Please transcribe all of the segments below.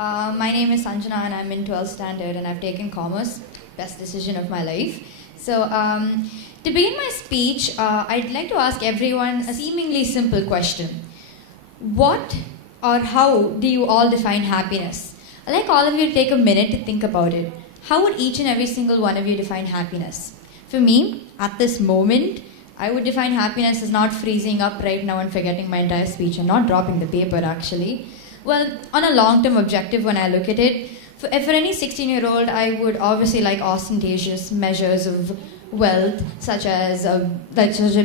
My name is Sanjana and I'm in 12th standard and I've taken commerce, best decision of my life. So to begin my speech, I'd like to ask everyone a seemingly simple question. What or how do you all define happiness? I'd like all of you to take a minute to think about it. How would each and every single one of you define happiness? For me, at this moment, I would define happiness as not freezing up right now and forgetting my entire speech and not dropping the paper actually. Well, on a long-term objective when I look at it, for any 16-year-old, I would obviously like ostentatious measures of wealth, such as a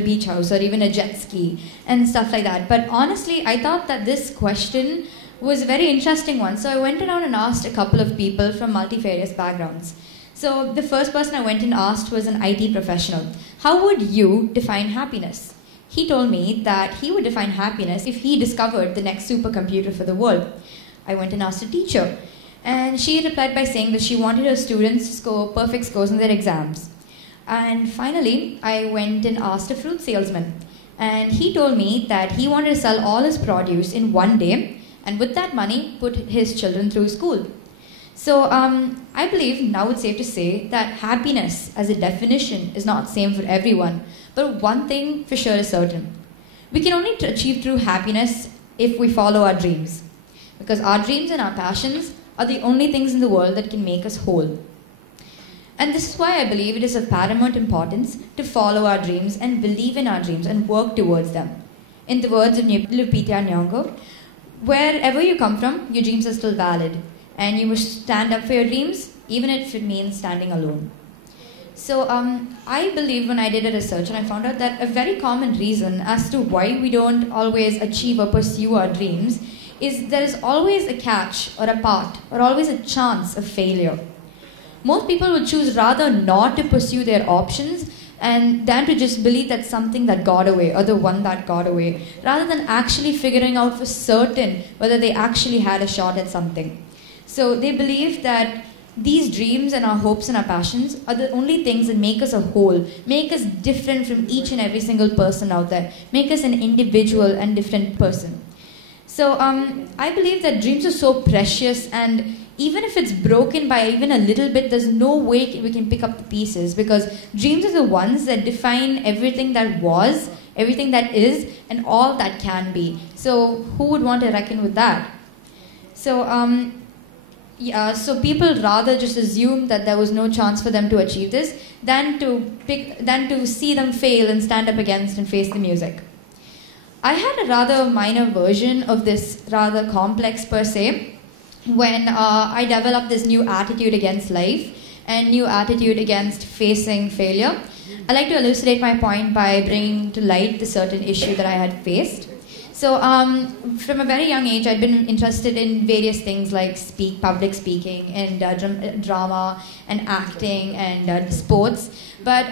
beach house or even a jet ski and stuff like that. But honestly, I thought that this question was a very interesting one. So I went around and asked a couple of people from multifarious backgrounds. So the first person I went and asked was an IT professional. How would you define happiness? He told me that he would define happiness if he discovered the next supercomputer for the world. I went and asked a teacher, and she replied by saying that she wanted her students to score perfect scores in their exams. And finally, I went and asked a fruit salesman, and he told me that he wanted to sell all his produce in one day, and with that money, put his children through school. So I believe now it's safe to say that happiness as a definition is not the same for everyone. But one thing for sure is certain. We can only achieve true happiness if we follow our dreams. Because our dreams and our passions are the only things in the world that can make us whole. And this is why I believe it is of paramount importance to follow our dreams and believe in our dreams and work towards them. In the words of Vidya, wherever you come from, your dreams are still valid. And you must stand up for your dreams, even if it means standing alone. So I believe when I did a research and I found out that a very common reason as to why we don't always achieve or pursue our dreams is there is always a catch or a part or always a chance of failure. Most people would choose rather not to pursue their options and than to just believe that something that got away or the one that got away, rather than actually figuring out for certain whether they actually had a shot at something. So they believe that these dreams and our hopes and our passions are the only things that make us a whole, make us different from each and every single person out there, make us an individual and different person. So I believe that dreams are so precious, and even if it's broken by even a little bit, there's no way we can pick up the pieces, because dreams are the ones that define everything that was, everything that is, and all that can be. So who would want to reckon with that? So so people rather just assume that there was no chance for them to achieve this than to see them fail and stand up against and face the music. I had a rather minor version of this rather complex per se when I developed this new attitude against life and new attitude against facing failure. I like to elucidate my point by bringing to light the certain issue that I had faced. So from a very young age, I'd been interested in various things like public speaking and drama and acting and sports. But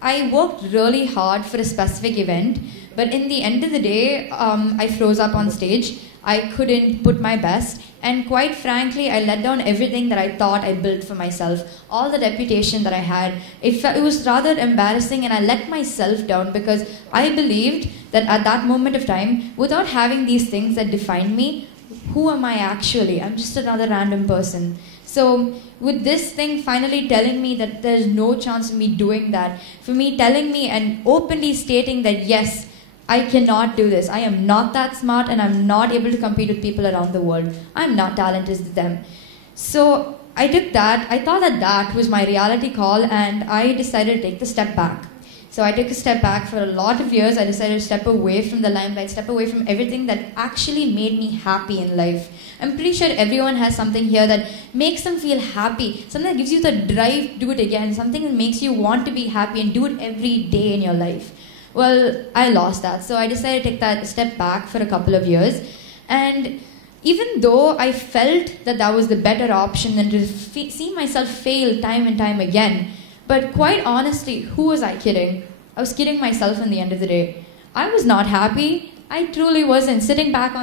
I worked really hard for a specific event. But in the end of the day, I froze up on stage. I couldn't put my best. And quite frankly, I let down everything that I thought I built for myself, all the reputation that I had. It was rather embarrassing, and I let myself down because I believed that at that moment of time, without having these things that defined me, who am I actually? I'm just another random person. So with this thing finally telling me that there's no chance of me doing that, for me telling me and openly stating that yes, I cannot do this. I am not that smart and I'm not able to compete with people around the world. I'm not talented as them. So I took that. I thought that that was my reality call, and I decided to take the step back. So I took a step back for a lot of years. I decided to step away from the limelight, step away from everything that actually made me happy in life. I'm pretty sure everyone has something here that makes them feel happy, something that gives you the drive to do it again, something that makes you want to be happy and do it every day in your life. Well, I lost that, so I decided to take that step back for a couple of years. And even though I felt that that was the better option than to see myself fail time and time again, but quite honestly, who was I kidding? I was kidding myself in the end of the day. I was not happy. I truly wasn't. Sitting back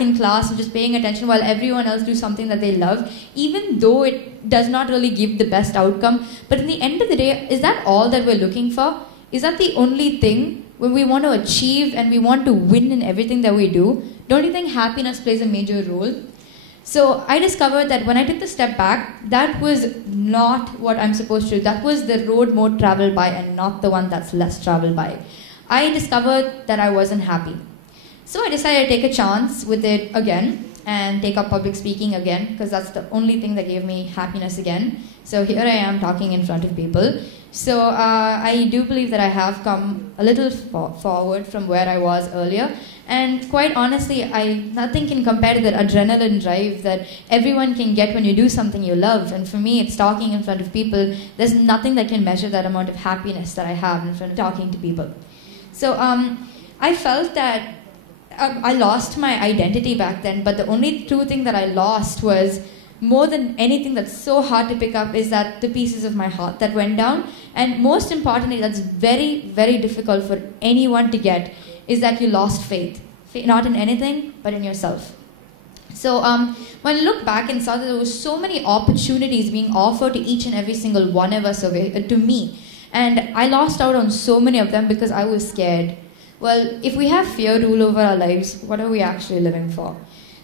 in class and just paying attention while everyone else do something that they love, even though it does not really give the best outcome. But in the end of the day, is that all that we're looking for? Is that the only thing when we want to achieve and we want to win in everything that we do? Don't you think happiness plays a major role? So I discovered that when I took the step back, that was not what I'm supposed to do. That was the road more traveled by and not the one that's less traveled by. I discovered that I wasn't happy. So I decided to take a chance with it again and take up public speaking again, because that's the only thing that gave me happiness again. So here I am talking in front of people. So I do believe that I have come a little forward from where I was earlier. And quite honestly, nothing can compare to that adrenaline drive that everyone can get when you do something you love. And for me, it's talking in front of people. There's nothing that can measure that amount of happiness that I have in front of talking to people. So I felt that I lost my identity back then, but the only true thing that I lost was, more than anything that's so hard to pick up, is that the pieces of my heart that went down. And most importantly, that's very, very difficult for anyone to get, is that you lost faith. Not in anything, but in yourself. So when I look back and saw that there were so many opportunities being offered to each and every single one of us, to me, and I lost out on so many of them because I was scared. Well, if we have fear rule over our lives, what are we actually living for?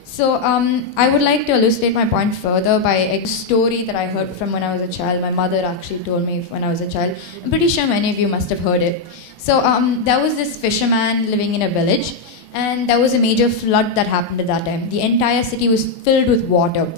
So I would like to elucidate my point further by a story that I heard from when I was a child. My mother actually told me when I was a child. I'm pretty sure many of you must have heard it. So there was this fisherman living in a village, and there was a major flood that happened at that time. The entire city was filled with water.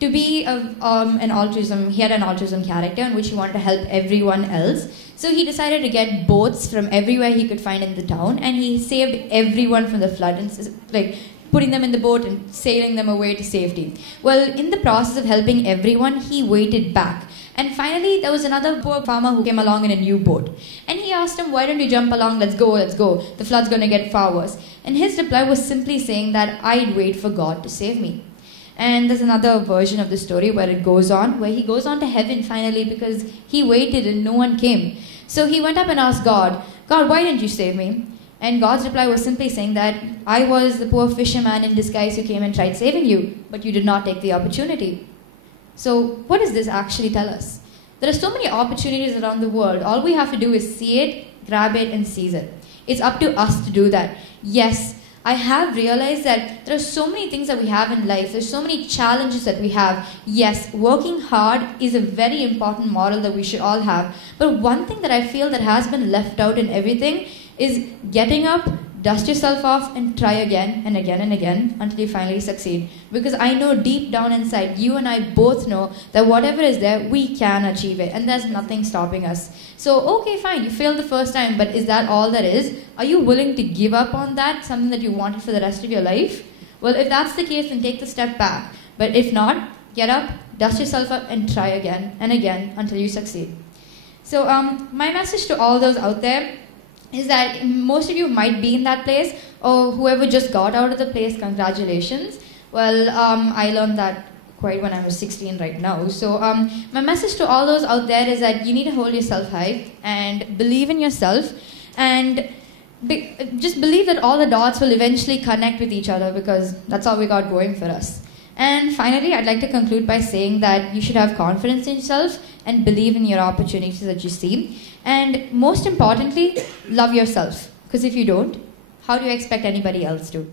To be an altruism, he had an altruism character in which he wanted to help everyone else. So he decided to get boats from everywhere he could find in the town, and he saved everyone from the flood, and putting them in the boat and sailing them away to safety. Well, in the process of helping everyone, he waited back. And finally, there was another poor farmer who came along in a new boat. And he asked him, why don't you jump along? Let's go, let's go. The flood's going to get far worse. And his reply was simply saying that I'd wait for God to save me. And there's another version of the story where he goes on to heaven finally, because he waited and no one came. So he went up and asked God, why didn't you save me? And God's reply was simply saying that I was the poor fisherman in disguise who came and tried saving you, but you did not take the opportunity. So what does this actually tell us? There are so many opportunities around the world. All we have to do is see it, grab it, and seize it. It's up to us to do that. Yes, I have realized that there are so many things that we have in life. There's so many challenges that we have. Yes, working hard is a very important model that we should all have. But one thing that I feel that has been left out in everything is getting up, dust yourself off, and try again and again and again until you finally succeed. Because I know deep down inside, you and I both know that whatever is there, we can achieve it, and there's nothing stopping us. So, okay, fine, you failed the first time, but is that all there is? Are you willing to give up on that, something that you wanted for the rest of your life? Well, if that's the case, then take the step back. But if not, get up, dust yourself up, and try again and again until you succeed. So, my message to all those out there is that most of you might be in that place, or whoever just got out of the place, congratulations. Well, I learned that quite when I was 16 right now. So my message to all those out there is that you need to hold yourself high and believe in yourself, and just believe that all the dots will eventually connect with each other, because that's all we got going for us. And finally, I'd like to conclude by saying that you should have confidence in yourself and believe in your opportunities that you see. And most importantly, love yourself. Because if you don't, how do you expect anybody else to?